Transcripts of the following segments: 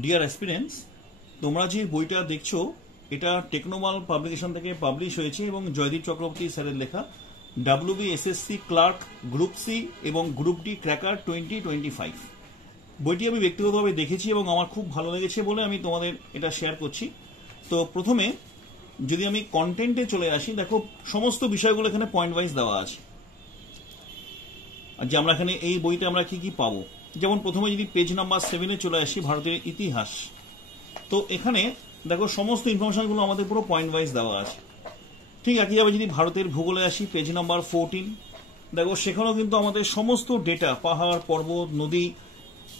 Deer aspirants, তোমরা যে বইটা দেখছো এটা টেকনোমাল পাবলিকেশন থেকে পাবলিশ হয়েছে এবং জয়দীপ চক্রবর্তী স্যারের লেখা WBSSC ক্লার্ক গ্রুপ সি এবং গ্রুপ ডি ক্র্যাকার 2025। বইটি আমি ব্যক্তিগতভাবে দেখেছি এবং আমার খুব ভালো লেগেছে বলে আমি তোমাদের এটা শেয়ার করছি। তো প্রথমে যদি আমি কন্টেন্টে চলে আসি, দেখো সমস্ত বিষয়গুলো এখানে পয়েন্ট ওয়াইজ দেওয়া আছে আর যে আমরা এখানে এই বইতে আমরা কি কি পাবো। যেমন প্রথমে যদি পেজ নাম্বার 7-এ চলে আসি, ভারতের ইতিহাস, তো এখানে দেখো সমস্ত ইনফরমেশনগুলো আমাদের পুরো পয়েন্ট ওয়াইজ দেওয়া আছে। ঠিক একইভাবে যদি ভারতের ভূগোলে আসি, পেজ নাম্বার 14, দেখো সেখানেও কিন্তু আমাদের সমস্ত ডেটা, পাহাড়, পর্বত, নদী,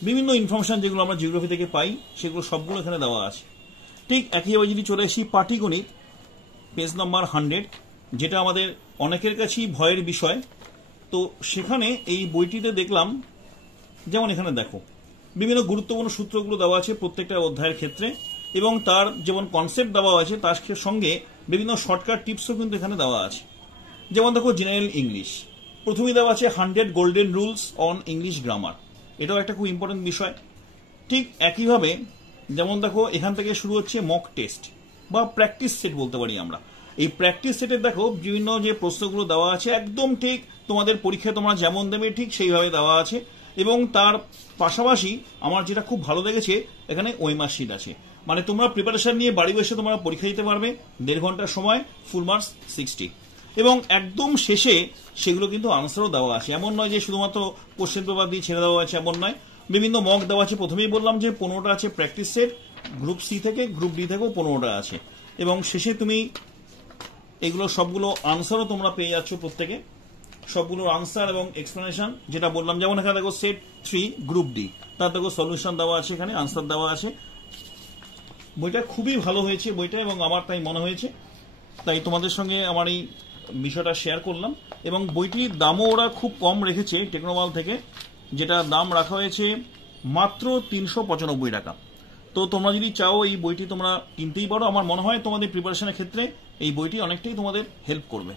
বিভিন্ন ইনফরমেশন যেগুলো আমরা জিওগ্রাফি থেকে পাই সেগুলো সবগুলো এখানে দেওয়া আছে। ঠিক একইভাবে যদি চলে আসি পাটিগণিত, পেজ নাম্বার 100, যেটা আমাদের অনেকের কাছেই ভয়ের বিষয়। তো সেখানে এই বইটিতে দেখলাম, যেমন এখানে দেখো বিভিন্ন গুরুত্বপূর্ণ সূত্রগুলো দেওয়া আছে প্রত্যেকটা অধ্যায়ের ক্ষেত্রে, এবং তার যেমন কনসেপ্ট দেওয়া আছে তার সঙ্গে বিভিন্ন শর্টকাট টিপসও কিন্তু এখানে দেওয়া আছে। যেমন দেখো জেনারেল ইংলিশ, প্রথমেই দেওয়া আছে 100 golden rules on English grammar, এটাও একটা খুব ইম্পর্টেন্ট বিষয়। ঠিক একইভাবে যেমন দেখো এখান থেকে শুরু হচ্ছে মক টেস্ট বা প্র্যাকটিস সেট বলতে পারি আমরা। এই প্র্যাকটিস সেটে দেখো বিভিন্ন যে প্রশ্নগুলো দেওয়া আছে একদম ঠিক তোমাদের পরীক্ষায় তোমরা যেমন দেবে ঠিক সেইভাবে দেওয়া আছে। এবং তার পাশাপাশি আমার যেটা খুব ভালো লেগেছে, এখানে ওয়েমার শিট আছে, মানে তোমরা প্রিপারেশন নিয়ে বাড়ি বসে তোমরা পরীক্ষা দিতে পারবে 1.5 ঘন্টার সময়, ফুল মার্কস 60। এবং একদম শেষে সেগুলো কিন্তু আনসারও দেওয়া আছে, এমন নয় যে শুধুমাত্র কোশ্চেন পেপার দিয়ে ছেড়ে দেওয়া আছে, এমন নয়। বিভিন্ন মক দেওয়া আছে, প্রথমেই বললাম যে 15টা আছে প্র্যাকটিস সেট, গ্রুপ সি থেকে, গ্রুপ ডি থেকেও 15টা আছে। এবং শেষে তুমি এগুলো সবগুলো আনসারও তোমরা পেয়ে যাচ্ছ, প্রত্যেকে সবগুলোর আনসার এবং এক্সপ্লেনেশন যেটা বললাম। যেমন এখানে দেখো সেট 3 গ্রুপ ডি, তার দেখো সলিউশন দেওয়া আছে, এখানে আনসার দেওয়া আছে। বইটা খুবই ভালো হয়েছে বইটা, এবং আমার তাই মনে হয়েছে, তাই তোমাদের সঙ্গে আমার এই বিষয়টা শেয়ার করলাম। এবং বইটির দামও ওরা খুব কম রেখেছে টেকনোমাল থেকে, যেটা দাম রাখা হয়েছে মাত্র 395 টাকা। তো তোমরা যদি চাও এই বইটি তোমরা কিনতেই পারো। আমার মনে হয় তোমাদের প্রিপারেশনের ক্ষেত্রে এই বইটি অনেকটাই তোমাদের হেল্প করবে।